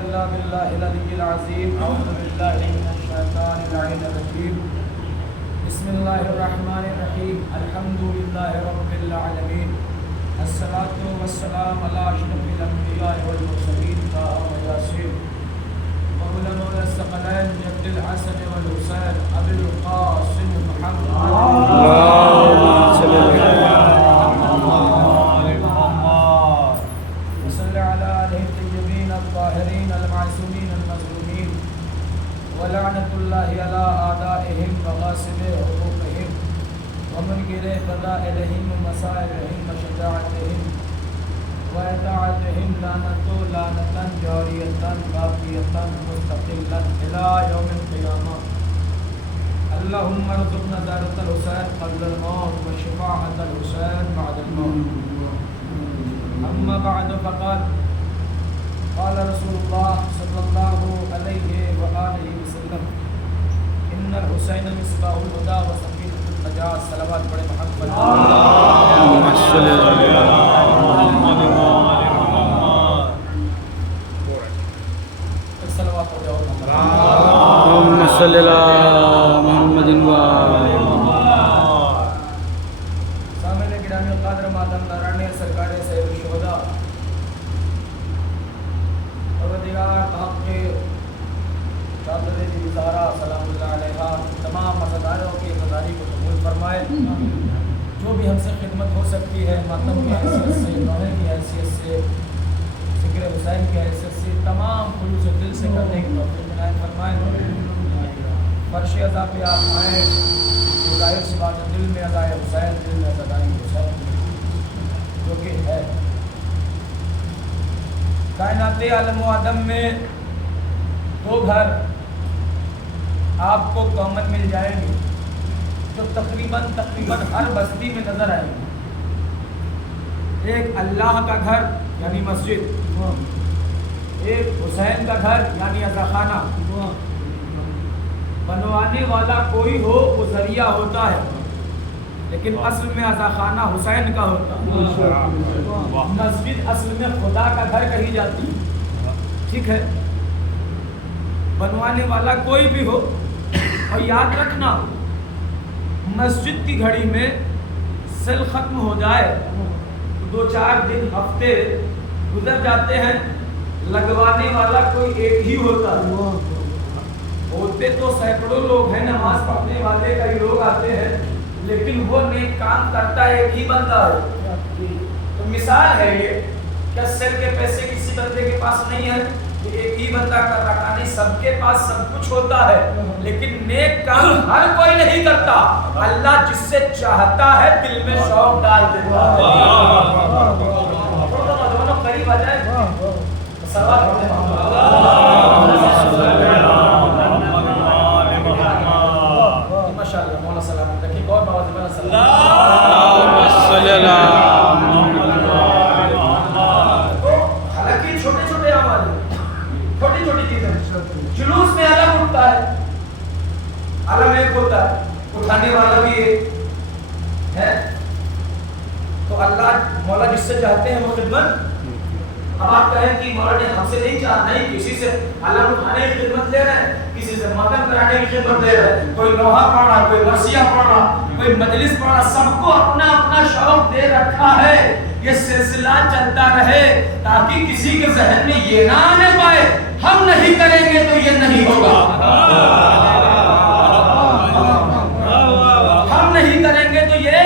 إلا بالله العلي العظيم. أعوذ بالله من الشيطان اللعين الرجيم. بسم الله الرحمن الرحيم. الحمد لله رب العالمين. الصلاة والسلام على أشرف الأنبياء والمرسلين وياسين مولى مولى الثقلين جد الحسن والحسين أبي القاسم محمد وصل على آله الطيبين الطاهرين المعصومين المظلومين ولعنة الله على أعدائهم وغاصب حقوقهم ومنكر فضائلهم ومصائرهم وشجاعتهم وإطاعتهم لعنة جارية باقية مستقلة إلى يوم القيامة. اللهم ارزقنا زيارة الحسين قبل الموت وشفاعة الحسين بعد الموت. أما بعد فقال قال رسول الله صلى الله عليه وآله وسلم إن الحسين مصباح الهدى وسفينة النجاة. صلوات بڑے محمد اللهم صل على محمد صلوات ہو جاؤ اللهم صل على محمد سامعین گرامی القدر ماتم نارانی سرکار سید الشہداء پروردگار حق کے چادر وزارہ سلام اللہ علیہ تمام مزاداروں کی عزاداری کو قبول فرمائے. جو بھی ہم سے خدمت ہو سکتی ہے ماتم کی حیثیت سے، نوحے کی حیثیت سے، ذکر حسین کی حیثیت سے، تمام خلوص دل سے کرنے کی توفیق عنایت فرمائے. فرش عزا پہ آپ آئیں تو ظاہر سی بات ہے دل میں عزائے حسین، دل میں عزائے حسین جو کہ ہے. کائنات عالم و عدم میں دو گھر آپ کو کامن مل جائیں گے جو تقریباً ہر بستی میں نظر آئیں گے. ایک اللہ کا گھر یعنی مسجد، ایک حسین کا گھر یعنی عزا خانہ. بنوانے والا کوئی ہو وہ ذریعہ ہوتا ہے، لیکن اصل میں عزا خانہ حسین کا ہوتا ہے. مسجد اصل میں خدا کا گھر کہی جاتی ہے. ٹھیک ہے، بنوانے والا کوئی بھی ہو. اور یاد رکھنا مسجد کی گھڑی میں سیل ختم ہو جائے تو 2-4 دن ہفتے گزر جاتے ہیں، لگوانے والا کوئی ایک ہی ہوتا ہے. ہوتے تو سینکڑوں لوگ ہیں، نماز پڑھنے والے کئی لوگ آتے ہیں، لیکن وہ نیک کام کرتا ہے ایک ہی بندہ ہے. تو مثال ہے یہ کہ سیل کے پیسے کسی بندے کے پاس نہیں ہے کہ ایک ہی بندہ کر رکھا. نہیں، سب کے پاس سب کچھ ہوتا ہے، لیکن نیک کام ہر کوئی نہیں کرتا. اللہ جس سے چاہتا ہے دل میں شوق ڈال دیتا ہے. دونوں قریب آ جائے سوال ہوتے ہیں. ماشاءاللہ مولا سلامت رکھیں. اور بابا زبان حالانکہ چھوٹے چھوٹے اعمال ہیں، چھوٹی چھوٹی چیزیں. جلوس میں علم اٹھتا ہے، علم ایک ہوتا ہے، اٹھانے والا بھی ایک ہے. تو اللہ مولا جس سے چاہتے ہیں وہ خدمت. اب آپ کہیں کہ مولا نے ہم سے نہیں چاہا، نہیں، کسی سے علم اٹھانے کی خدمت لے رہے ہیں، کسی سے ماتم کرانے کی خدمت لے رہے ہیں. کوئی لوہا پڑھ رہا، کوئی مرثیہ پڑھ رہا، کوئی مجلس پڑھ رہا. سب کو اپنا اپنا شوق دے رکھا ہے. یہ سلسلہ چلتا رہے تاکہ کسی کے ذہن میں یہ نہ آنے پائے ہم نہیں کریں گے تو یہ نہیں ہوگا، ہم نہیں کریں گے تو یہ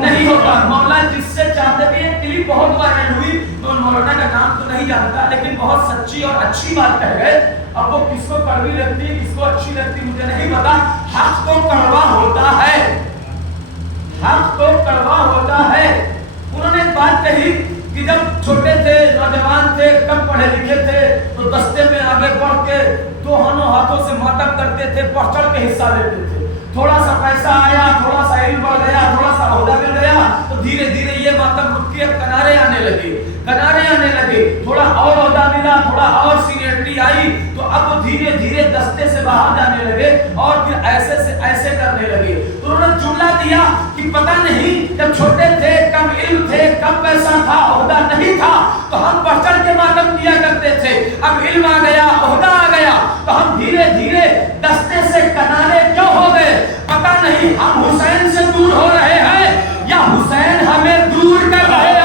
نہیں ہوگا. مولا جس سے چاہتے بھی. یہ کلپ بہت وائرل ہوئی تو مولانا کا نام تو نہیں جانتا، لیکن بہت سچی اور اچھی بات کہہ گئے. اب وہ کس کو کڑوی لگتی ہے کس کو اچھی لگتی مجھے نہیں پتا. حق تو کڑوا ہوتا ہے، حق تو کڑوا ہوتا ہے. انہوں نے ایک بات کہی کہ جب چھوٹے تھے، نوجوان تھے، کم پڑھے لکھے تھے تو دستے میں آگے بڑھ کے دونوں ہاتھوں سے ماتم کرتے تھے، بڑھ چڑھ کے حصہ لیتے تھے. تھوڑا سا پیسہ آیا، تھوڑا سا علم بڑھ گیا، تھوڑا سا عہدہ مل گیا تو دھیرے دھیرے یہ ماتم رک کے کنارے آنے لگے. تھوڑا اور عہدہ ملا، تھوڑا اور سینئرٹی آئی تو اب دھیرے دھیرے دستے سے باہر جانے لگے اور پھر ایسے سے ایسے کرنے لگے. تو انہوں نے جملہ دیا کہ کہ پتہ نہیں جب چھوٹے تھے، کم علم تھے، کم پیسہ تھا، عہدہ نہیں تھا تو ہم بڑھ چڑھ کے ماتم کیا کرتے تھے، اب علم آ گیا، عہدہ آ گیا تو ہم دھیرے دھیرے دستے سے کنارے کیوں ہو گئے؟ پتہ نہیں ہم حسین سے دور ہو رہے ہیں یا حسین ہمیں دور کر رہے ہیں۔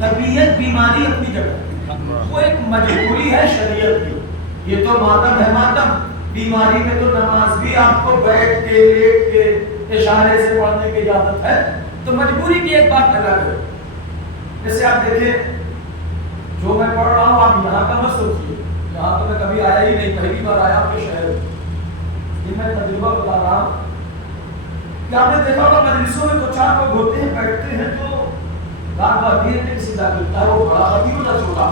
طبیعت بیماری اپنی جگہ، وہ ایک مجبوری ہے شریعت کی، یہ تو ماتم ہے ماتم، بیماری میں تو نماز بھی آپ کو بیٹھ کے لیٹ کے اشارے سے پڑھنے کی اجازت ہے، تو مجبوری کی ایک بات الگ ہے۔ جیسے آپ دیکھیں جو میں پڑھ رہا ہوں آپ یہاں کا مت سوچیے، یہاں تو میں کبھی آیا ہی نہیں، پہلی بار آیا آپ کے شہر میں، یہ میں تجربہ بتا رہا ہوں کہ آپ نے دیکھا ہوگا مجلسوں میں دو چار لوگ ہوتے ہیں بیٹھتے ہیں جو دان باقی ہے کسی دا کرتا ہے، وہ بڑا خطیب ہوتا چھوٹا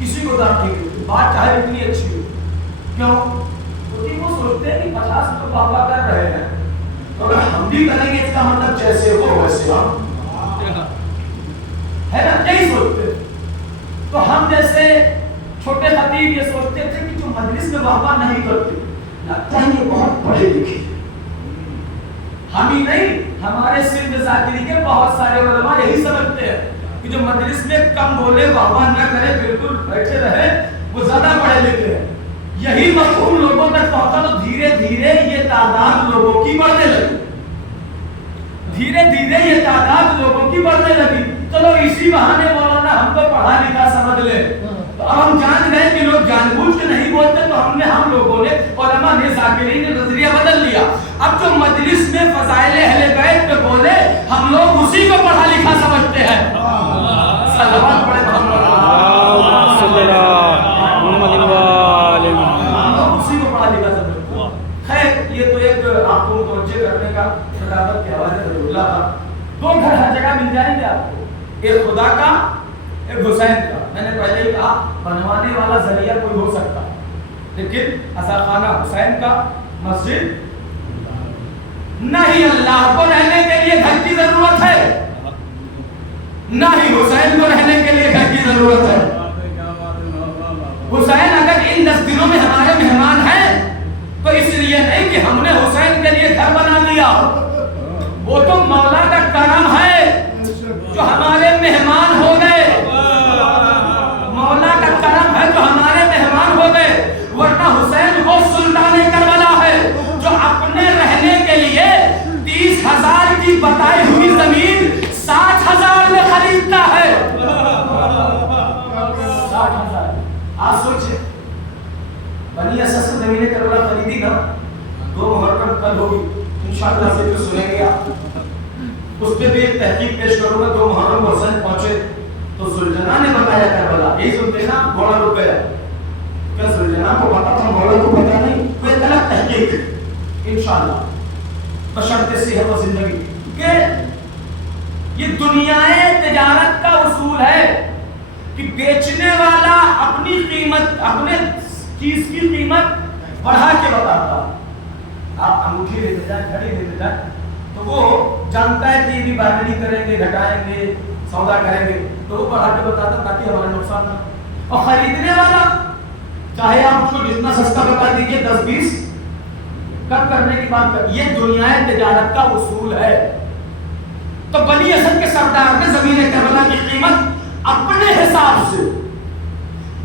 کسی کو دان نہیں کرتے، بات چاہے اتنی اچھی ہو، کیوں؟ کیونکہ وہ سوچتے ہیں کہ 50 لوگ بابا کر رہے ہیں تو اگر ہم بھی کریں گے اس کا مطلب جیسے ہو ویسے ہم، ہے نا، یہی سوچتے۔ تو ہم جیسے چھوٹے خطیب یہ سوچتے تھے کہ جو مجلس میں بابا نہیں کرتے لگتا ہے یہ بہت پڑھے لکھے، ہم ہی نہیں ہمارے سندھ ذاکری کے بہت سارے علماء یہی سمجھتے ہیں کہ جو مجلس میں کم بولے واہ نہ کرے بالکل بیٹھے رہے وہ زیادہ پڑھے لکھے ہیں۔ یہی مفہوم لوگوں تک پہنچا تو دھیرے دھیرے یہ تعداد لوگوں کی بڑھنے لگی، دھیرے دھیرے یہ تعداد لوگوں کی بڑھنے لگی۔ چلو اسی بہانے مولانا ہم کو پڑھا لکھا سمجھ لے، تو اب ہم جان گئے کہ لوگ جان بوجھ کے نہیں بولتے، تو ہم لوگوں نے علماء نے ذاکرین نے نظریہ بدل لیا۔ اب جو مجلس میں فضائل اہل بیت پہ بولے ہم لوگ اسی کو پڑھا لکھا سمجھتے ہیں۔ صلوات پڑھے محمد صلی اللہ محمد وآلہ محمد، اسی کو پڑھا لکھا سمجھتے ہیں۔ خیر یہ تو ایک آپ کو متوجہ کرنے کا خطابت کے حوالے سے اللہ تھا۔ دو گھر ہر جگہ مل جائیں گے آپ کو، ایک خدا کا ایک حسین کا۔ میں نے پہلے ہی کہا بنوانے والا ذریعہ کوئی ہو سکتا لیکن اثر خانہ حسین کا مسجد نہ ہی اللہ کو رہنے کے لیے گھر کی ضرورت ہے نہ ہی حسین کو رہنے کے لیے گھر کی ضرورت ہے۔ حسین اگر ان 10 دنوں میں ہمارے مہمان ہیں تو اس لیے نہیں کہ ہم نے حسین کے لیے گھر بنا لیا، وہ تو مولا کا کرم ہے جو ہمارے مہمان ہو گئے، مولا کا کرم ہے جو ہمارے مہمان ہو گئے، ورنہ حسین وہ سلطان کربلا ہے جو اپنے رہنے کے لیے 30,000 کی بتائی ہوئی زمین 60,000 میں خریدتا ہے۔ 60,000 آپ سوچیں، بنی اسد سے زمین کربلا خریدی نا، 2 محرم کل ہوگی انشاءاللہ سے جو سنیں گے آپ اس پہ بھی ایک تحقیق پیش کروں گا۔ 2 محرم حسین پہنچے تو زلجنا نے بتایا کربلا، یہی سنتے نا گھوڑا رک گیا، کیا زلجنا کو پتا تھا گھوڑا کو پتا نہیں؟ کوئی غلط تحقیق انشاءاللہ بشرط صحت و زندگی کہ یہ دنیا تجارت کا اصول ہے کہ بیچنے والا اپنی قیمت اپنے چیز کی قیمت بڑھا کے بتاتا۔ آپ انگوٹھی لیتے جائیں، گھڑی لیتے جائیں تو وہ جانتا ہے کہ یہ بھی بارگننگ کریں گے، گھٹائیں گے، سودا کریں گے، تو وہ بڑھا کے بتاتا تاکہ ہمارا نقصان نہ ہو۔ اور خریدنے والا چاہے آپ اس کو جتنا سستا بتا دیجیے 10-20 کم کرنے کی بات کر، یہ دنیا تجارت کا اصول ہے۔ تو بنی اسد کے سردار نے زمین کربلا کی قیمت اپنے حساب سے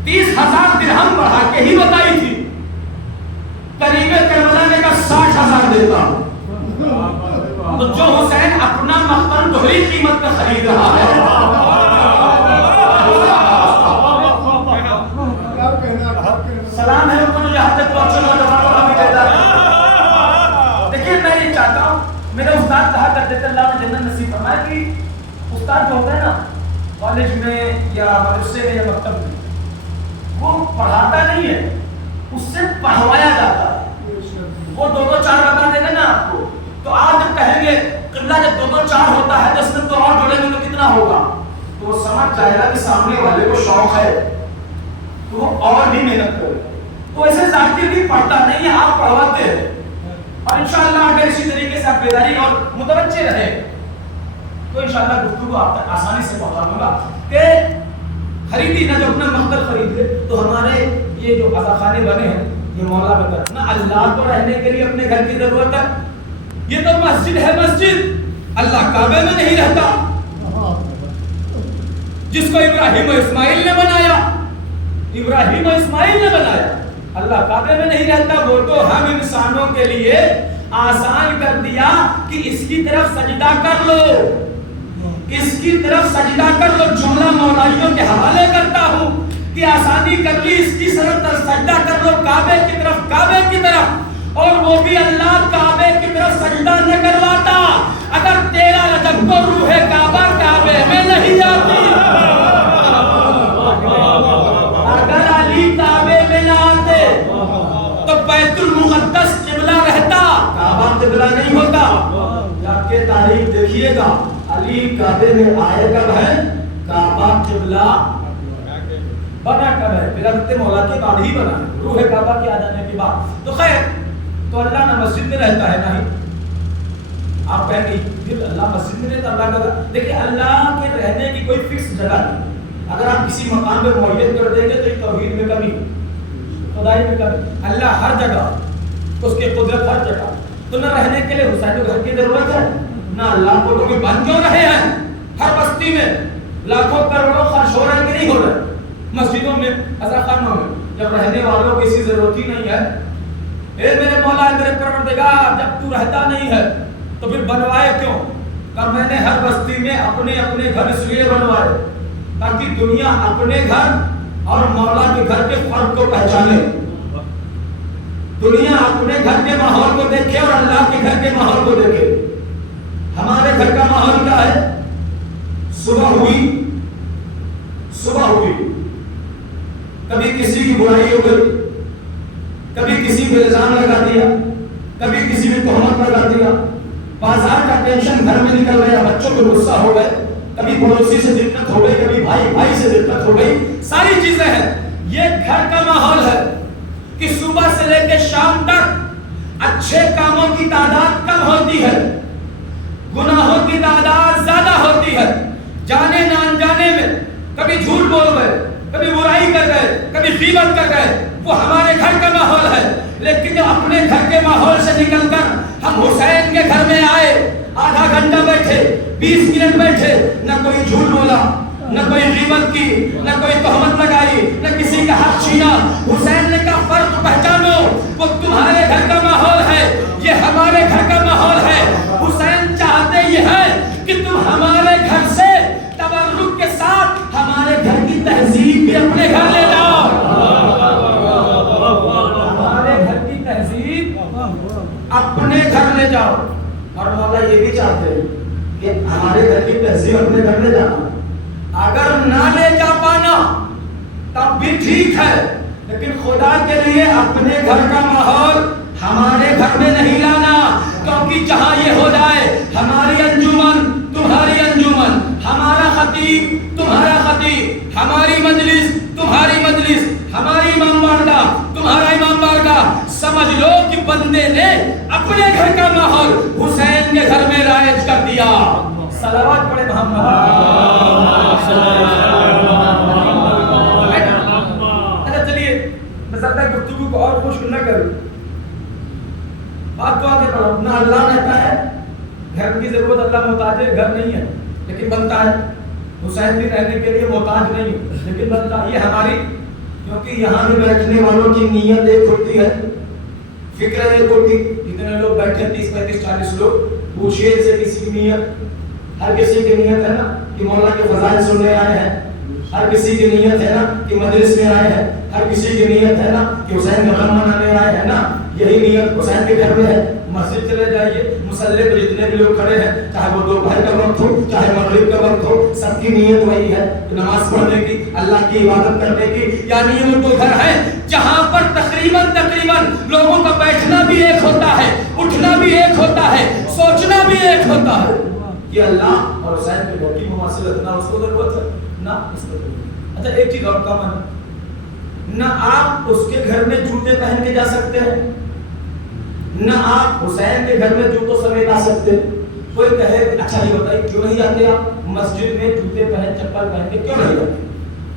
30,000 درہم بڑھا کے ہی بتائی تھی، قریب کربلا نے کہا 60,000 دیتا ہوں۔ تو جو حسین اپنا مقبر دوہری قیمت پہ خرید رہا ہے، سلام ہے ان کو جو یہاں تک پہنچے بھی دیتا ہے۔ دیکھیے میں یہ چاہتا ہوں، میرے استاد کہا کرتے تھے اللہ نے جنت نصیب فرمائے کہ استاد جو ہوتا ہے نا کالج میں یا مدرسے میں یا مکتب میں، وہ پڑھاتا نہیں ہے، اس سے پڑھوایا جاتا ہے۔ وہ 2-4 بتا دے گا نا آپ کو، تو آپ جب کہیں گے قبلہ جب 2-4 ہوتا ہے 10 منٹ تو اور جوڑیں گے تو کتنا ہوگا، تو وہ سمجھ جائے گا کہ سامنے والے کو شوق ہے تو وہ اور بھی محنت کرے۔ تو ایسے ذاکر بھی پڑھتا نہیں ہے، آپ پڑھواتے ہیں، اور انشاءاللہ اگر اسی طریقے سے آپ بیداری اور متوجہ رہے تو انشاءاللہ گفتگو آپ تک آسانی سے پہنچا دوں گا کہ خریدی نہ جو اپنا مقدر خرید لے۔ تو ہمارے یہ جو عزا خانے بنے ہیں یہ مولا بتا نا اللہ کو رہنے کے لیے اپنے گھر کی ضرورت ہے. یہ تو مسجد ہے مسجد. اللہ کعبے میں نہیں رہتا. جس کو ابراہیم و اسماعیل نے بنایا, ابراہیم و اسماعیل نے بنایا, اللہ کعبے میں نہیں رہتا. وہ تو ہم انسانوں کے لیے آسان کر دیا کہ اس کی طرف سجدہ کر لو, اس کی طرف سجدہ کر لو. جملہ مولائیوں کے حوالے کرتا ہوں کہ آسانی کر لی, اس کی طرف سجدہ کر لو, کعبے کی طرف, کعبے کی طرف. اور وہ بھی اللہ کعبے کی طرف سجدہ نہ کرواتا اگر 13 رجب کو روح کعبہ کعبے میں نہیں آتی. اگر علی کعبے میں نہ آتے تو بیت المقدس قبلہ رہتا, کعبہ قبلہ نہیں ہوتا. جا کے تاریخ دیکھیے گا, علی کعبے میں آئے کب ہے, کعبہ قبلہ بنا کب ہے, بلغت مولا کے بعد ہی بنا ہے, روح کعبہ کے آ جانے کے بعد. تو خیر, تو اللہ نہ مسجد میں رہتا ہے نہ ہی. آپ کہیں گے پھر اللہ مسجد میں رہتا, اللہ کا دیکھیں اللہ کے رہنے کی کوئی فکس جگہ نہیں. اگر آپ کسی مقام پہ معین کر دیں گے تو توحید میں کمی, خدائی میں کمی. اللہ ہر جگہ, اس کی قدرت ہر جگہ. تو نہ رہنے کے لیے حسین گھر کی ضرورت ہے, نہ اللہ کو لوگ بن کیوں رہے ہیں. ہر بستی میں لاکھوں کروڑوں خرچ ہو رہے ہیں کہ نہیں ہو رہے, مسجدوں میں, عزاخانوں میں, جب رہنے والوں کو کسی ضرورت ہی نہیں ہے. اے میرے مولا, میرے پروردگار, جب تو رہتا نہیں ہے تو پھر بنوائے کیوں؟ کہ میں نے ہر بستی میں اپنے اپنے گھر اس لیے بنوائے تاکہ دنیا اپنے گھر اور مولا کے گھر کے فرق کو پہچانے. دنیا اپنے گھر کے ماحول کو دیکھے اور اللہ کے گھر کے ماحول کو دیکھے. ہمارے گھر کا ماحول کیا ہے؟ صبح ہوئی, صبح ہوئی, کبھی کسی کی برائی ہو گئی, کبھی کسی پہ الزام لگا دیا, کبھی کسی پہ تہمت لگا دیا, بازار کا ٹینشن گھر میں نکل گیا, بچوں پہ غصہ ہو گئے, کبھی پڑوسی سے دقت ہو گئی, کبھی بھائی بھائی سے دقت ہو گئی. ساری چیزیں ہیں. یہ گھر کا ماحول ہے کہ صبح سے لے کے شام تک اچھے کاموں کی تعداد کم ہوتی ہے, گناہوں کی تعداد زیادہ ہوتی ہے. جانے نہ انجانے میں کبھی جھوٹ بول گئے, کبھی برائی کر گئے, کبھی غیبت کر گئے, وہ ہمارے گھر کا ماحول ہے. لیکن جب اپنے گھر کے ماحول سے نکل کر ہم حسین کے گھر میں آئے, آدھا گھنٹہ بیٹھے, 20 منٹ بیٹھے, نہ کوئی جھوٹ بولا, نہ کوئی غیبت کی, نہ کوئی تہمت لگائی, نہ کسی کا حق چھینا. حسین نے کہا فرق پہچانو, وہ تمہارے گھر کا ماحول ہے, یہ ہمارے گھر کا ماحول ہے. حسین چاہتے یہ ہے کہ تم ہمارے گھر سے تبرک کے ساتھ ہمارے گھر کی تہذیب بھی اپنے گھر لے جاؤ, ہمارے گھر کی تہذیب اپنے گھر لے جاؤ. اور مولا یہ بھی چاہتے ہیں کہ ہمارے گھر کی تہذیب اپنے گھر لے جانا. اگر نہ لے جا پانا تب بھی ٹھیک ہے, لیکن خدا کے لیے اپنے گھر کا ماحول ہمارے گھر میں نہیں لانا. کیونکہ جہاں یہ ہو جائے, ہماری انجمن تمہاری انجمن, ہمارا خطیب تمہارا خطیب, ہماری مجلس تمہاری مجلس, ہماری امام بارگاہ تمہارا امام بارگاہ, سمجھ لو کہ بندے نے اپنے گھر کا ماحول حسین کے گھر میں رائج کر دیا. صلوات پڑھے محمد. اچھا چلیے, میں زیادہ گفتگو کو اور خشک نہ کروں, بات تو آگے پڑھو. نہ اللہ رہتا ہے, گھر کی ضرورت اللہ محتاج ہے, گھر نہیں ہے لیکن بنتا ہے. حسین بھی رہنے کے لیے محتاج نہیں لیکن بنتا. یہ ہماری, کیونکہ یہاں بھی بیٹھنے والوں کی نیت ایک ہوتی ہے, فکر ایک ہوتی. جتنے لوگ بیٹھے 30 35 40 لوگ, پوچھئے سے کسی کی نیت, ہر کسی کی نیت ہے نا کہ مولا کے فضائل سننے آئے ہیں, ہر کسی کی نیت ہے نا کہ مجلس میں آئے ہیں, ہر کسی کی نیت ہے نا کہ حسین کا غم منانے آئے ہیں نا. یہی نیت حسین کے گھر میں ہے. مسجد چلے جائیے, مصلی پہ جتنے بھی لوگ کھڑے ہیں, چاہے وہ دوپہر کا وقت ہو, چاہے مغرب کا وقت ہو, سب کی نیت وہی ہے, نماز پڑھنے کی, اللہ کی عبادت کرنے کی. یعنی یہ وہ گھر ہے جہاں پر تقریباً لوگوں کا بیٹھنا بھی ایک ہوتا ہے, اٹھنا بھی ایک ہوتا ہے, سوچنا بھی ایک ہوتا ہے کہ اللہ اور حسین کی روٹی مواصلت, نہ اس کو ضرورت ہے نہ اس کو ضرورت. اچھا ایک چیز اور کامن, نہ آپ اس کے گھر میں جوتے پہن کے جا سکتے ہیں, نہ آپ حسین کے گھر میں جوتوں سمیت آ سکتے. کوئی کہے اچھا یہ بتائیے کیوں نہیں آتے آپ مسجد میں جوتے پہن چپل پہن کے, کیوں نہیں آتے,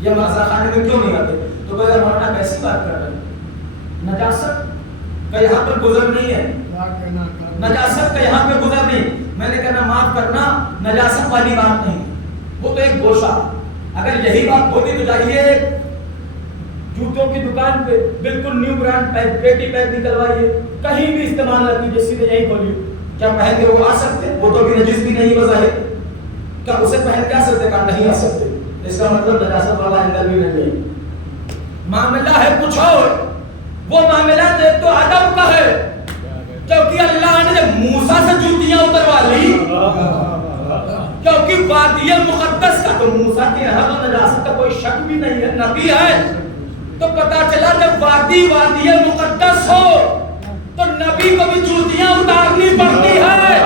یا مرزا خانے میں کیوں نہیں آتے؟ تو بغیر مولانا کیسی بات کر رہے ہیں, نجاست کا یہاں پر گزر نہیں ہے، نجاست کا یہاں پہ گزر نہیں. میں نے کہنا معاف کرنا، نجاست والی بات نہیں، وہ تو ایک گوشہ. اگر یہی بات ہوتی تو جائیے جوتوں کی دکان پہ بالکل نیو برانڈ پیٹی پیک نکلوائیے، کہیں بھی استعمال نہ کیجیے، سیدھے یہی کھولیے. کیا پہن کے وہ آ سکتے؟ وہ تو بھی نجس بھی نہیں بظاہر، کیا اسے پہن کے آ سکتے؟ کہا نہیں آ سکتے. اس کا مطلب نجاست والا اندر بھی نہیں. معاملہ ہے کچھ اور. وہ معاملہ تو آدم کا ہے، کیونکہ اللہ نے جب موسیٰ سے جوتیاں اتروا لی، کیونکہ وادی مقدس کا تو موسیٰ کے یہاں تو نجاست کا کوئی شک بھی نہیں ہے، نبی ہے. تو پتا چلا جب وادی مقدس ہو تو نبی کو بھی جوتیاں اتارنی پڑتی ہے.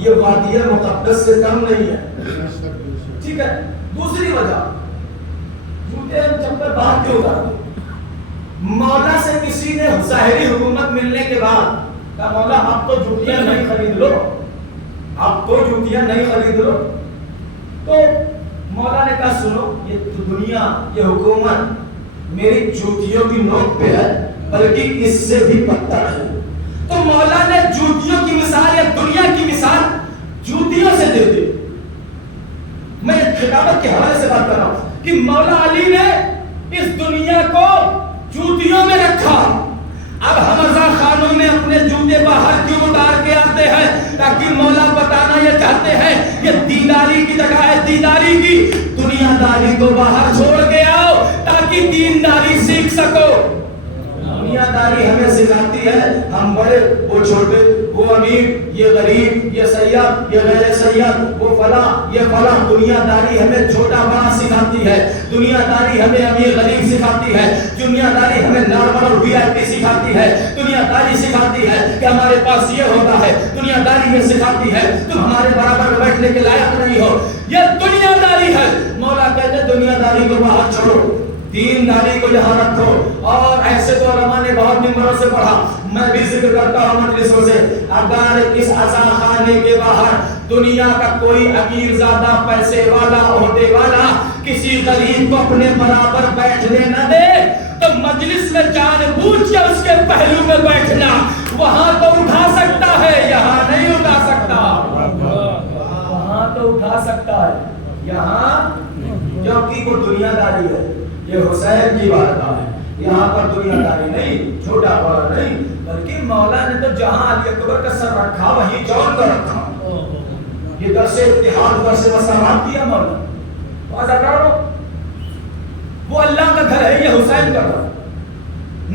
یہ وادی مقدس سے کم نہیں ہے. ٹھیک ہے. دوسری وجہ، جوتے ہم چپل باہر کیوں اتارتے؟ مولا سے کسی نے ظاہری حکومت ملنے کے بعد کہا مولا اب تو جوتیاں نہیں خرید لو، اب تو جوتیاں نہیں خرید لو. تو مولا نے کہا سنو، یہ دنیا، یہ حکومت میری جوتیوں کی نوک پہ ہے، بلکہ اس سے بھی بدتر ہے. تو مولا نے جوتیوں کی مثال یا دنیا کی مثال جوتیوں سے دے دی. میں خطابت کے حوالے سے بات کر رہا ہوں کہ مولا علی نے اس دنیا کو جوتیوں میں رکھا. اب ہم رضا خانوں میں اپنے جوتے باہر کیوں اتار کے آتے ہیں؟ تاکہ مولا بتانا یہ چاہتے ہیں یہ دینداری کی جگہ ہے، دینداری کی. دنیا داری کو باہر چھوڑ کے آؤ تاکہ دینداری سیکھ سکو. دنیا داری ہمیں سکھاتی ہے ہم بڑے وہ چھوٹے، وہ امیر یہ غریب، یہ سیاح یہ غیر سیاح، وہ فلاں یہ فلاں. دنیا داری ہمیں چھوٹا بڑا سکھاتی ہے، دنیا داری ہمیں امیر غریب سکھاتی ہے، دنیا داری ہمیں نارمل اور وی آئی پی سکھاتی ہے. دنیا داری سکھاتی ہے کہ ہمارے پاس یہ ہوتا ہے، دنیا داری یہ سکھاتی ہے تم ہمارے برابر میں بیٹھنے کے لائق نہیں ہو. یہ دنیا داری ہے. مولا کہتے دنیا داری کو باہر چھوڑو، دین داری کو یہاں رکھو. اور ایسے تو علماء نے بہت نمبروں سے پڑھا، میں بھی ذکر کرتا ہوں مجلسوں سے. اگر اس عزا خانے کے باہر دنیا کا کوئی امیر زیادہ پیسے والا عہدے والا کسی غریب کو اپنے برابر بیٹھنے نہ دے تو مجلس میں جان بوجھ کے اس کے پہلو میں بیٹھنا. وہاں تو اٹھا سکتا ہے، یہاں نہیں اٹھا سکتا. وہاں تو اٹھا سکتا ہے، یہاں کیونکہ وہ دنیا داری ہے. یہ حسین کی بات ہے، یہاں پر دنیا داری نہیں، چھوٹا بڑا نہیں، بلکہ مولا نے تو جہاں علی اکبر کا سر رکھا وہیں جون کا رکھا. یہ درس اتحاد، درس مساوات دیا مولا. واضح کرو، وہ اللہ کا گھر ہے، یہ حسین کا گھر.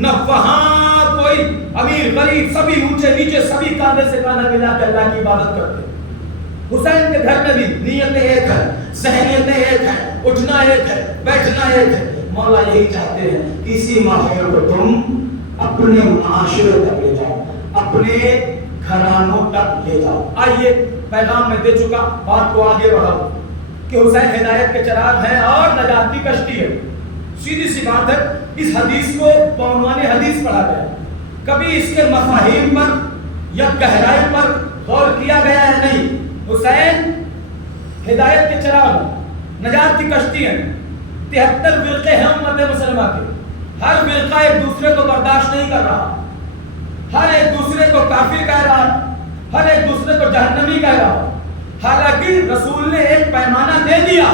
نہ وہاں کوئی امیر غریب سبھی اونچے نیچے سبھی کاندھے سے کاندھا ملا کے اللہ کی عبادت کرتے. حسین کے گھر میں بھی نیتیں ایک ہے، ذہنیتیں ایک ہے، اٹھنا ایک ہے، بیٹھنا ایک ہے. مولا یہی چاہتے ہیں کہ اسی ماحول کو تم اپنے معاشرے تک لے جاؤ، اپنے گھرانوں تک لے جاؤ. آئیے پیغام میں دے چکا، بات کو آگے بڑھاؤ کہ حسین ہدایت کے چراغ ہیں اور نجات کی کشتی ہے. سیدھی سی بات ہے. اس حدیث کو بعنوان حدیث پڑھا گیا، کبھی اس کے مفاہیم پر یا گہرائی پر غور کیا گیا ہے نہیں. حسین ہدایت کے چراغ، نجات کی کشتی ہیں. 73 فرقے ہیں امت مسلمہ کے. ہر فرقہ ایک دوسرے کو برداشت نہیں کر رہا، ہر ایک دوسرے کو کافر کہہ رہا، ہر ایک دوسرے کو جہنمی کہہ رہا. حالانکہ رسول نے ایک پیمانہ دے دیا.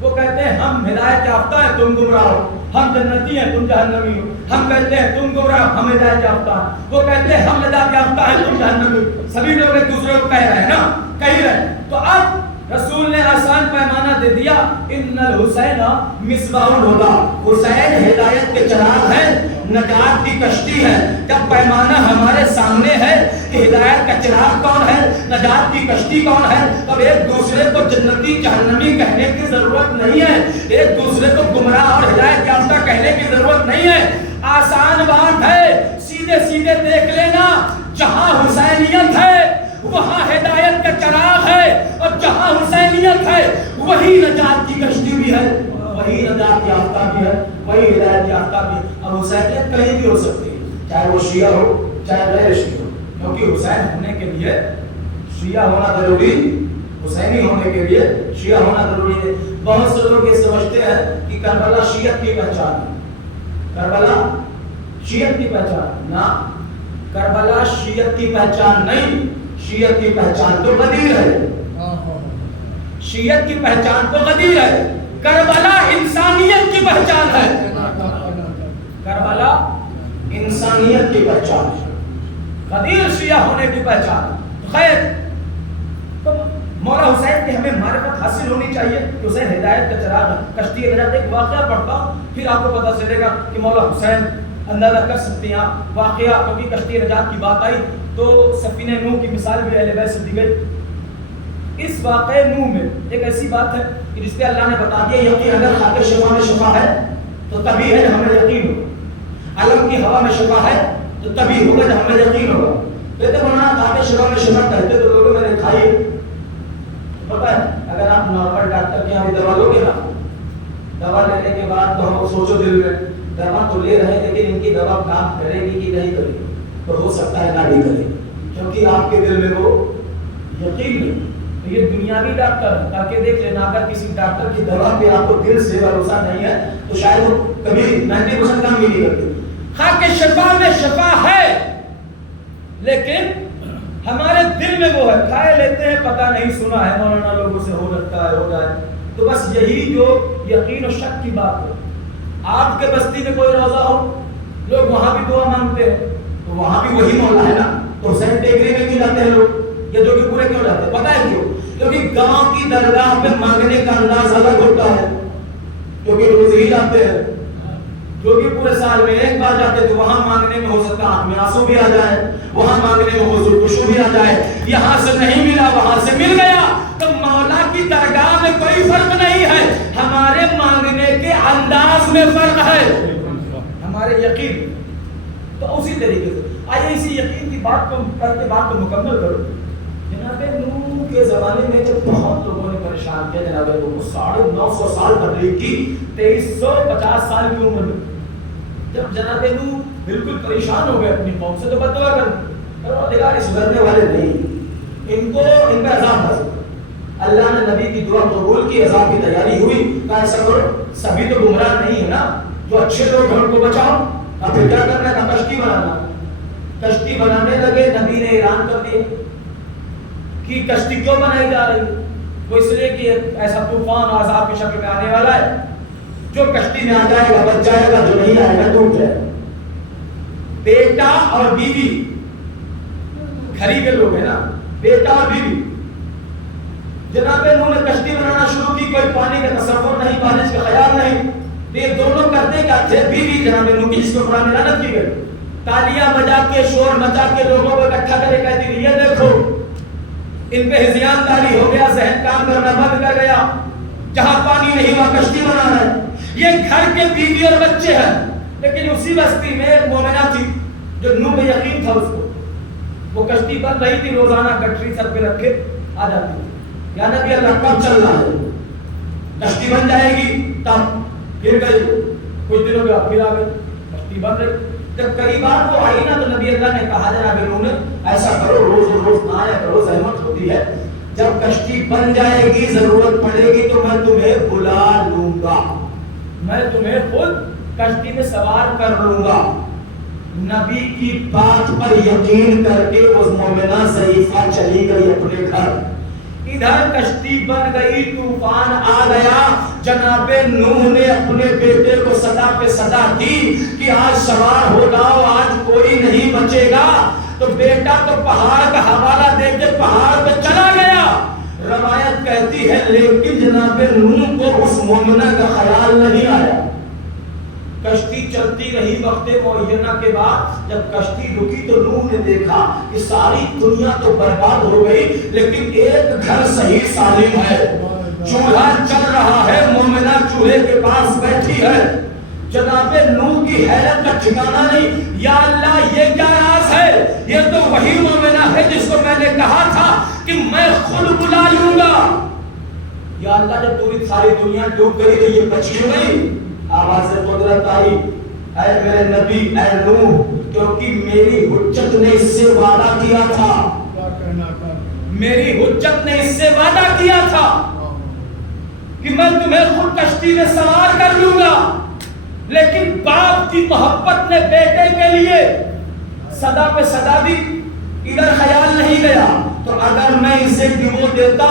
وہ کہتے ہیں ہم ہدایت یافتہ ہیں تم گمراہ ہو، ہم جنتی ہیں تم جہنمی ہو. ہم کہتے ہیں تم گمراہ، ہم ہدایت یافتہ ہیں. وہ کہتے ہیں ہم ہدایت یافتہ ہیں تم جہنمی ہو. سبھی لوگ ایک دوسرے کو کہہ رہے ہیں نا، کہہ رہے ہیں. تو اب رسول نے آسان پیمانہ دے دیا، ان الحسین مصباح الہدی. حسین ہدایت کے چراغ ہے، نجات کی کشتی ہے. جب پیمانہ ہمارے سامنے ہے کہ ہدایت کا چراغ کون ہے، نجات کی کشتی کون ہے، تب ایک دوسرے کو جنتی جہنمی کہنے کی ضرورت نہیں ہے، ایک دوسرے کو گمراہ اور ہدایت یافتہ کہنے کی ضرورت نہیں ہے. آسان بات ہے، سیدھے سیدھے دیکھ لینا. جہاں حسینیت ہے وہاں ہدایت کا چراغ ہے، اور جہاں حسینیت ہے وہی نجات کی کشتی بھی ہے، وہی نجات یافتہ بھی ہے، وہی ہدایت یافتہ بھی ہے. اب حسینیت کہیں بھی ہو سکتی ہے، چاہے وہ شیعہ ہو چاہے غیر شیعہ ہو، کیونکہ حسین ہونے کے لیے شیعہ ہونا ضروری، حسینی ہونے کے لیے شیعہ ہونا ضروری ہے. بہت سے لوگ یہ سمجھتے ہیں کہ کربلا شیعت کی پہچان ہے، کربلا شیعت کی پہچان نہ، کربلا شیعت کی پہچان نہیں، شیعت کی پہچان تو غدیر ہے، شیعت کی پہچان تو غدیر ہے، کربلا انسانیت کی پہچان ہے، کربلا انسانیت کی پہچان ہے، غدیر شیعہ ہونے کی پہچان۔ خیر، تو مولا حسین کی ہمیں معرفت حاصل ہونی چاہیے کہ حسین ہدایت کا چراغ ہے۔ کشتی نجات ایک واقعہ پڑھتا ہوں، پھر آپ کو پتہ چلے گا کہ مولا حسین اندازہ کر سکتے ہیں واقعہ، کیونکہ کشتی نجات کی بات آئی تو سفینہ نوح کی مثال بھی اہل بیت سے دی گئی۔ اس واقعہ نوح میں ایک ایسی بات ہے کہ جس پہ اللہ نے بتا دیا یقین اگر خاک شفا میں شفا ہے تو تبھی ہے جب ہمیں یقین ہو، علم کی ہوا میں شفا ہے تو تبھی ہوگا جب ہمیں یقین ہوگا۔ کہتے مولانا خاک شفا میں شفا کہتے تو لوگوں میں نے کھائی، پتہ ہے اگر آپ نارمل ڈاکٹر کے یہاں دوا لو گے نا، دوا لینے کے بعد تو ہم سوچو دل میں دوا تو لے رہے ہیں لیکن ان کی دوا کام کرے گی کہ نہیں کرے گی، تو ہو سکتا ہے نہ بھی کرے، کیونکہ آپ کے دل میں وہ یقین نہیں۔ تو یہ دنیاوی ڈاکٹر ہے، تاکہ دیکھ لینا اگر کسی ڈاکٹر کی دوا پہ آپ کو دل سے بھروسہ نہیں ہے تو شاید وہ کبھی 90% کام بھی نہیں کرتے۔ خاک شفا میں شفا ہے لیکن ہمارے دل میں وہ ہے، کھائے لیتے ہیں پتہ نہیں، سنا ہے مولانا لوگوں سے ہو سکتا ہے ہو جائے، تو بس یہی جو یقین و شک کی بات ہے۔ آپ کے بستی میں کوئی روزہ ہو، لوگ وہاں بھی دعا مانگتے ہیں تو وہاں بھی وہی مولا ہے نا، تو حسین ٹیکری میں کیوں جاتے ہیں لوگ، یہ جو کہ پورے کیوں جاتے ہیں پتہ ہے کیوں؟ کیونکہ گاؤں کی درگاہ پہ مانگنے کا انداز الگ ہوتا ہے، کیونکہ روز ہی جاتے ہیں، جو کہ پورے سال میں ایک بار جاتے تو وہاں مانگنے میں ہو سکتا آنکھ میں آنسو بھی آ جائے، وہاں مانگنے میں حضور خوشو بھی آ جائے، یہاں سے نہیں ملا وہاں سے مل گیا، تو مولا کی درگاہ میں کوئی فرق نہیں ہے، ہمارے مانگنے کے انداز میں فرق ہے، ہمارے یقین۔ تو اسی طریقے سے آئیے اسی یقین کی بات کو کر کے بات کو مکمل کرو۔ جناب نوح کے زمانے میں جب بہت لوگوں نے پریشان کیا، جناب نوح کو 950 سال تبلیغ کی، 2350 سال کی عمر میں جب جناب نوح بالکل پریشان ہو گئے اپنی قوم سے، تو بددعا کر پروردگار سدھرنے والے نہیں، ان پہ عذاب نازل۔ اللہ نے نبی کی دعا قبول کی، عذاب کی تیاری ہوئی، کہا ایسا کرو سبھی تو گمراہ نہیں ہے نا، جو اچھے لوگ ہیں ان کو بچاؤ، اب پھر کیا کرنا ہے؟ کشتی بنانا، کشتی بنانے لگے، نبی نے اعلان کر دیا کہ کشتی کیوں بنائی جا رہی؟ وہ اس لیے کہ ایسا طوفان عذاب کی شکل میں آنے والا ہے، جو کشتی میں آ جائے گا بچ جائے گا، جو نہیں آئے گا ڈوب جائے گا۔ بیٹا اور بیوی گھر ہی کے لوگ ہیں نا، بیٹا اور بیوی، جناب انہوں نے کشتی بنانا شروع کی، کوئی پانی کا تصور نہیں، بارش کا خیال نہیں، یہ دونوں کرتے کیا تھے؟ بیوی جناب انہوں کی جس کو قرآن میں لعنت کی گئی، تالیاں بجا کے شور مچا کے لوگوں کو اکٹھا کرے، کہتی رہی یہ دیکھو ان پہ ہذیان داری ہو گیا، ذہن کام کرنا بند کر گیا، جہاں پانی نہیں وہاں کشتی بنانا ہے۔ یہ گھر کے بیوی اور بچے ہیں، لیکن اسی بستی میں ایک مومنہ تھی جو نوح میں یقین تھا اس کو، وہ کشتی بن رہی تھی، روزانہ گٹری سر پہ رکھ کے آ جاتی تھی، یا نبی اللہ کب چلنا ہے؟ کشتی بن جائے گی تب، پھر گئی کچھ دنوں کے بعد پھر آ گئی، کشتی بن رہی، جب قریب وہ آئی نا تو نبی اللہ نے کہا جناب انہوں نے ایسا کرو روز روز نہ آیا کرو، زحمت ہوتی ہے، جب کشتی بن جائے گی ضرورت پڑے گی تو میں تمہیں بلا لوں گا، میں تمہیں خود کشتی میں سوار کر لوں گا۔ نبی کی بات پر یقین کر کے وہ مومنہ ضعیفہ چلی گئی اپنے گھر، ادھر کشتی بن گئی، طوفان آ گیا، جناب نوح نے اپنے بیٹے کو صدا پہ صدا دی کہ آج سوار ہو جاؤ، آج کوئی نہیں بچے گا، تو بیٹا تو پہاڑ کا حوالہ دے کے پہاڑ پہ چلا گیا۔ روایت کہتی ہے لیکن جناب نوح کو اس مومنہ کا خیال نہیں آیا، کشتی چلتی رہی، وقت معینہ کے بعد جب کشتی رکی تو نوح نے دیکھا کہ ساری دنیا تو برباد ہو گئی لیکن ایک گھر صحیح سالم ہے، چولہا چل رہا ہے، مومنہ چولہے کے پاس بیٹھی ہے۔ جناب نوح کی حیرت کا ٹھکانہ نہیں، یا اللہ یہ کیا راز ہے؟ یہ تو وہی مومنہ ہے جس کو میں نے کہا تھا کہ میں خود بلا لوں گا۔ یا اللہ جب پوری ساری دنیا ڈوب گئی تو یہ بچ کیوں گئی؟ آواز قدرت آئی، اے میرے نبی اے نوح، کیونکہ میری حجت نے اس سے وعدہ کیا تھا، میری حجت نے اس سے وعدہ کیا تھا کہ میں تمہیں خود کشتی میں سوار کر لوں گا۔ لیکن باپ کی محبت نے بیٹے کے لیے صدا پہ صدا دی، ادھر خیال نہیں گیا تو اگر میں اسے ڈبو دیتا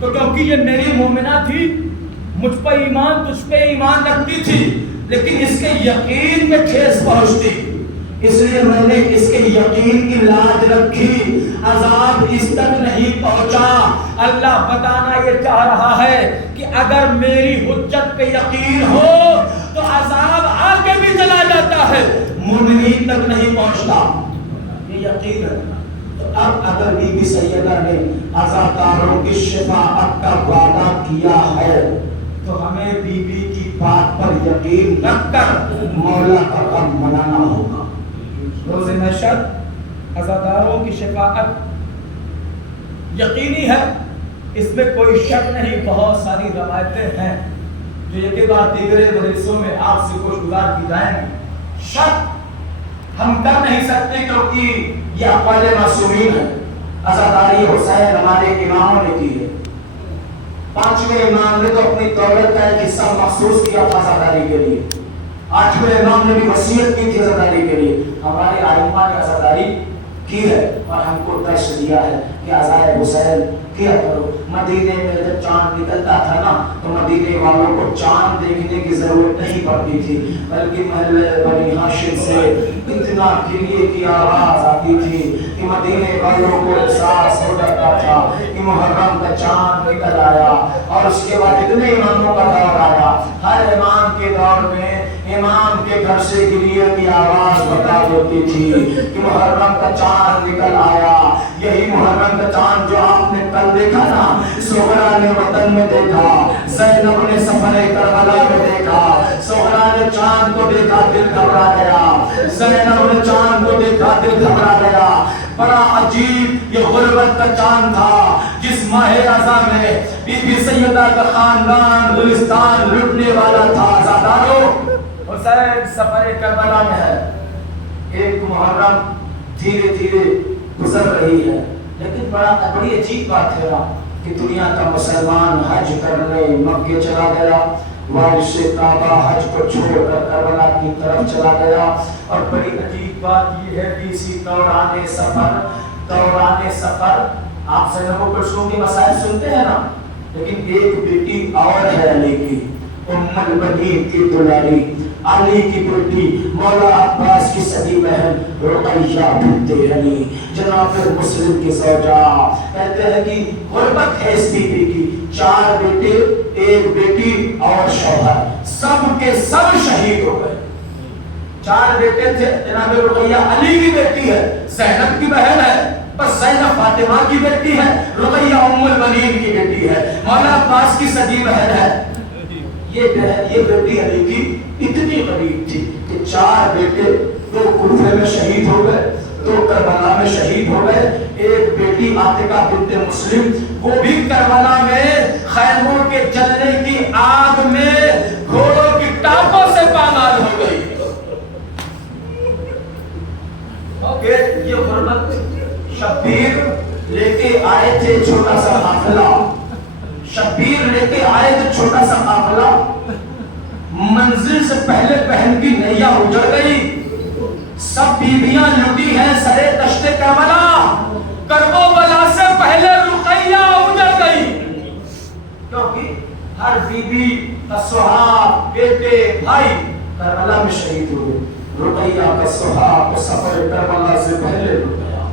تو کیونکہ یہ میری مومنہ تھی، مجھ پہ ایمان تجھ پہ ایمان رکھتی تھی، لیکن اس کے یقین میں ٹھیس پہنچتی، اس لیے میں نے اس کے یقین کی لاج رکھی، عذاب اس تک نہیں پہنچا۔ اللہ بتانا یہ چاہ رہا ہے کہ اگر میری حجت پہ یقین ہو تو عذاب آگے بھی چلا جاتا ہے، مومنین تک نہیں پہنچتا، یہ یقین ہے۔ تو اب اگر بی بی سیدہ نے عزاداروں کی شفاعت کا وعدہ کیا ہے تو ہمیں بی بی کی بات پر یقین رکھ کر مولا کا کام منانا ہوگا۔ روز محشر عزاداروں کی شفاعت یقینی ہے، اس میں کوئی شک نہیں، بہت ساری روایتیں ہیں جو ایک بار دیگر مدرسوں میں آپ سے کوشش گزار کی جائیں گی۔ شک ہم کر نہیں سکتے کیونکہ یہ اقوال معصومین ہے۔ عزاداری حسین ہمارے اماموں نے کی ہے، 5ویں امام نے تو اپنی دولت کا ایک حصہ مخصوص کیا تھا عزاداری کے لیے، 8ویں امام نے بھی وصیت کی تھی عزاداری کے لیے۔ ہمارے ائمہ نے عزاداری کی ہے اور ہم کو درس دیا ہے کہ عزائے حسین کیا کرو۔ مدینے میں جب چاند نکلتا تھا نا تو مدینے والوں کو چاند دیکھنے کی ضرورت نہیں پڑتی تھی، بلکہ محلے بنی ہاشم سے اتنا کلیے کی آواز آتی تھی کہ مدینے والوں کو احساس ہو جاتا تھا کہ محرم کا چاند نکل آیا۔ اور اس کے بعد اتنے اماموں کا دور آیا، ہر امام کے دور میں امام کے گھر سے گلیے کی آواز بتا دیتی تھی کہ محرم کا چاند نکل آیا۔ یہی محرم کا چاند جو آپ نے کل دیکھا نا، سہرا نے وطن میں دیکھا، زینب نے سفر کربلا میں دیکھا، سہرا نے چاند کو دیکھا دل گھبرا گیا، زینب نے چاند کو دیکھا دل گھبرا گیا۔ بڑا عجیب یہ غربت کا چاند تھا جس ماہ رضا میں بی بی سیدہ کا خاندان گلستان لٹنے والا تھا۔ عزادارو، حسین سفر کربلا میں ہے، ایک محرم دھیرے دھیرے گزر رہی ہے، لیکن بڑی عجیب بات ہے کہ دنیا کا مسلمان حج کرنے مکے چلا گیا، وارث کعبہ حج کو چھوڑ کر کربلا کی طرف چلا گیا۔ اور بڑی عجیب بات یہ ہے کہ اسی دوران سفر آپ زینب کلثوم کے مسائل سنتے ہیں نا، لیکن ایک بیٹی اور ہے علی کی، ام البنین کی دلاری، علی کی بیٹی مولا عباس کی سگی بہن رقیہ بنت علی، جناب مسلم کی زوجہ۔ کہتے ہیں کہ غربت ہے اس بیوی کی، 4 بیٹے، 1 بیٹی اور شوہر، سب کے سب شہید ہو گئے۔ 4 بیٹے تھے، جناب رقیہ علی کی بیٹی ہے، زینب کی بہن ہے، بس زینب فاطمہ کی بیٹی ہے، رقیہ ام البنین کی بیٹی ہے، مولا عباس کی سگی بہن ہے۔ یہ بیٹی علی کی اتنی قریب تھی کہ 4 بیٹے، 2 کوفے میں شہید ہو گئے، 2 کربلا میں شہید ہو گئے، 1 بیٹی عاتقہ بنت مسلم وہ بھی کربلا میں خیموں کے جلنے کی آگ میں گھوڑوں کی ٹانگوں سے پامال ہو گئی۔ یہ غربت شبیر لے کے آئے تھے، چھوٹا سا قافلہ، شبیر لے کے آئے تھے چھوٹا سا قافلہ، منزل سے پہلے بہن کی نیا اجڑ گئی، سب بیویاں لٹی ہیں سرے دشت کربلا، کرب و بلا سے پہلے رقیہ اجڑ گئی، کیونکہ ہر بیوی کا سہاگ، بیٹے، بھائی کربلا میں شہید ہوئے۔ رقیہ کا سہاگ سفر کربلا سے پہلے ہو گیا،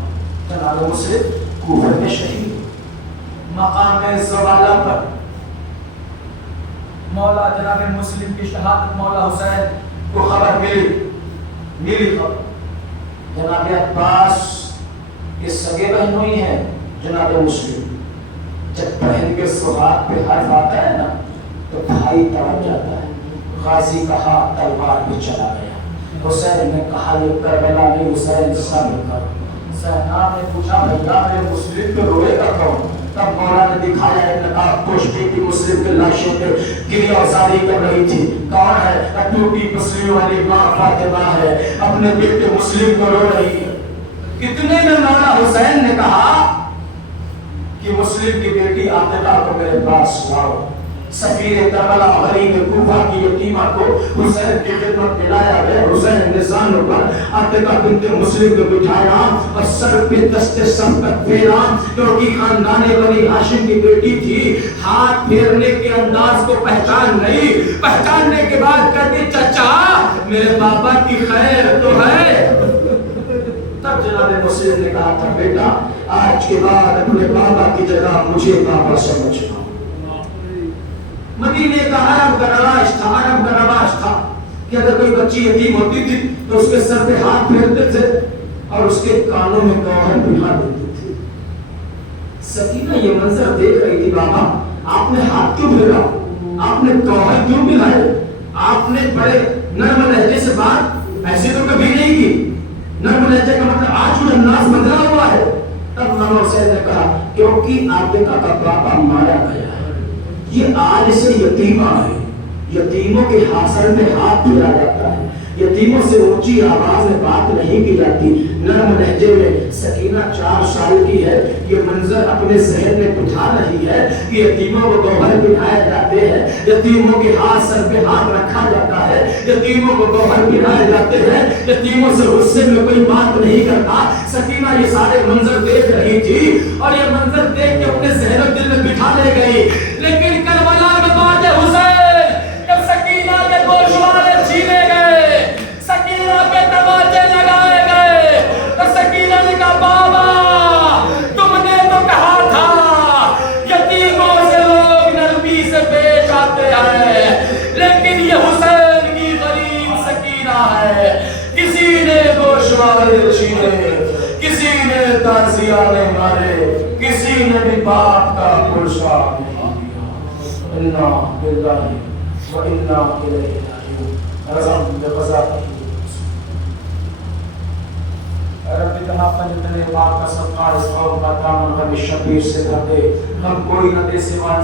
جناب مسلم کوفہ میں شہید ہوئے۔ مقام زوالہ پر مولا جناب مسلم کی شہادت، مولا حسین کو خبر ملی خبر، جناب عباس یہ سگے بہن ہوئی ہیں جناب مسلم، جب بہن کے سہاگ پہ حرف آتا ہے نا تو بھائی تڑپ جاتا ہے، غازی کہا تلوار بھی چلا گیا، حسین نے کہا یہ کربلا نہیں، حسین صبر کر۔ زینب نے پوچھا بھیا میرے مسلم پہ روئے گا کون؟ تب مولا نے دکھایا ایک نقاب پوش بیٹی مسلم کے لاشوں پہ گریہ آزاری کر رہی تھی، کون ہے؟ ٹوٹی پسلیوں والی ماں فاطمہ ہے، اپنے بیٹے مسلم کو رو رہی ہے۔ اتنے میں مولا حسین نے کہا کہ مسلم کی بیٹی عاتقہ کو میرے پاس لاؤ۔ سفیر کربلا غریب کوفہ کی یتیمہ کو حسین کی خدمت میں لایا گیا. حسین نے زانوں پر عاتقہ بنت مسلم کو بٹھایا اور سر پہ دست سبقت پھیرا, کیونکہ خاندان بنی ہاشم کی بیٹی تھی. ہاتھ پھیرنے کے انداز کو پہچان نہیں, پہچاننے کے بعد کہتی چچا میرے بابا کی خیر تو ہے. تب جناب مسلم نے کہا تھا بیٹا آج کے بعد اپنے بابا کی جگہ مجھے بابا سمجھنا. مدینے کا عرب کا رواج تھا کہ اگر کوئی بچی یتیم ہوتی تھی تو اس کے سر پہ ہاتھ پھیرتے تھے اور اس کے کانوں میں گوہر بٹھا دیتے تھے. سکینہ یہ منظر دیکھ رہی تھی, بابا آپ نے ہاتھ کیوں پھیرا, آپ نے گوہر کیوں ملائے, آپ نے بڑے نرم لہجے سے بات ایسے تو کبھی نہیں کی. نرم لہجے کا مطلب آج وہ انداز بدلا ہوا ہے. تب مولانا حسین نے کہا کیونکہ عاتقہ کا بابا مارا گیا ہے, یہ آج سے یتیمہ ہے, یتیموں کے حاصل میں ہاتھ پھیرا جاتا ہے, یتیموں سے اونچی آواز میں بات نہیں کی جاتی. نرم لہجے میں سکینہ 4 سال کی ہے, یہ منظر اپنے ذہن میں بٹھا رہی ہے کہ یتیموں کو گوہر پہنائے جاتے ہیں, یتیموں کے ہاتھ سر پہ ہاتھ رکھا جاتا ہے, یتیموں کو گوہر پہنائے جاتے ہیں, یتیموں سے غصے میں کوئی بات نہیں کرتا. سکینہ یہ سارے منظر دیکھ رہی تھی اور یہ منظر دیکھ کے اپنے ذہن و دل میں بٹھا لے گئی. لیکن کربلا میں بات حسین جب سکینہ کے گوشوارے چھینے گئے, سکینہ کے تماچے لگائے گئے, تو سکینہ نے کہا بابا تم نے تو کہا تھا یتیموں سے لوگ نرمی سے پیش آتے ہیں, لیکن یہ حسین کی غریب سکینہ ہے. کسی نے گوشوارے چھینے, کسی نے تازیانے مارے, کسی نے بھی باپ کا گوشوار نہیں. اِنَّا لِلَّهِ وَإِنَّا إِلَيْهِ رَاجِعُونَ. رضم بقضائه. رب تحفظ تیرے پاک کا صدقہ اس قوم کا دامن غم شبیر سے بھر دے. ہم کوئی نہ دے سوائے,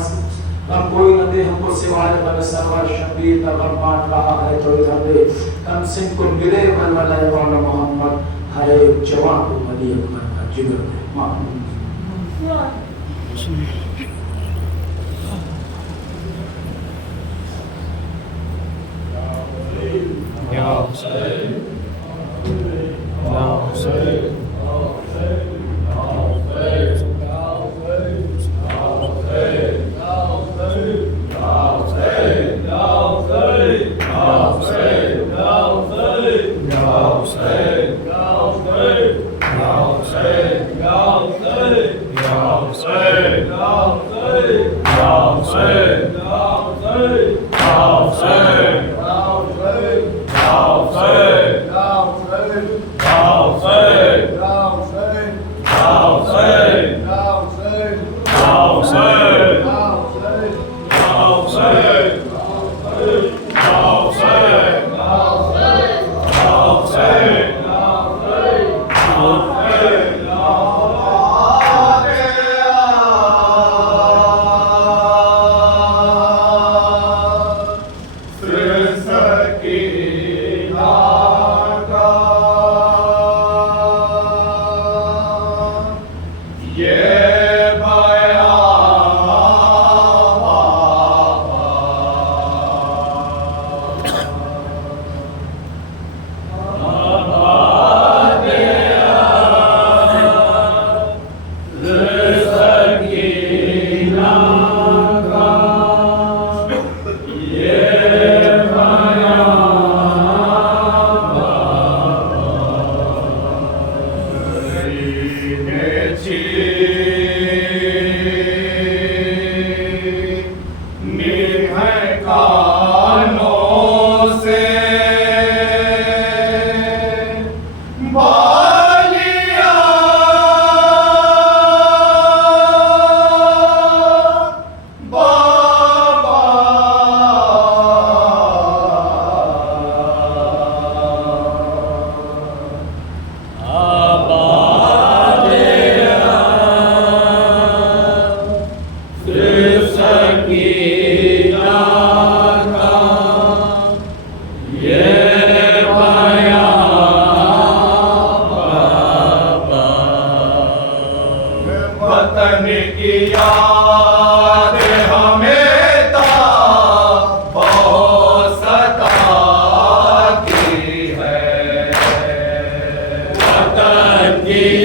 ہم کوئی نہ دے ہم کو سوائے غم سرور شبیر کا غم بانٹ رہا ہے تو ادھر دے. ہم سن کو ملے ولولہ والا محمد, ہر ایک جوان کو ولی اکبر کا جگر دے. معلوم یا حسین, یا حسین, وطن کی یاد ہمیں کی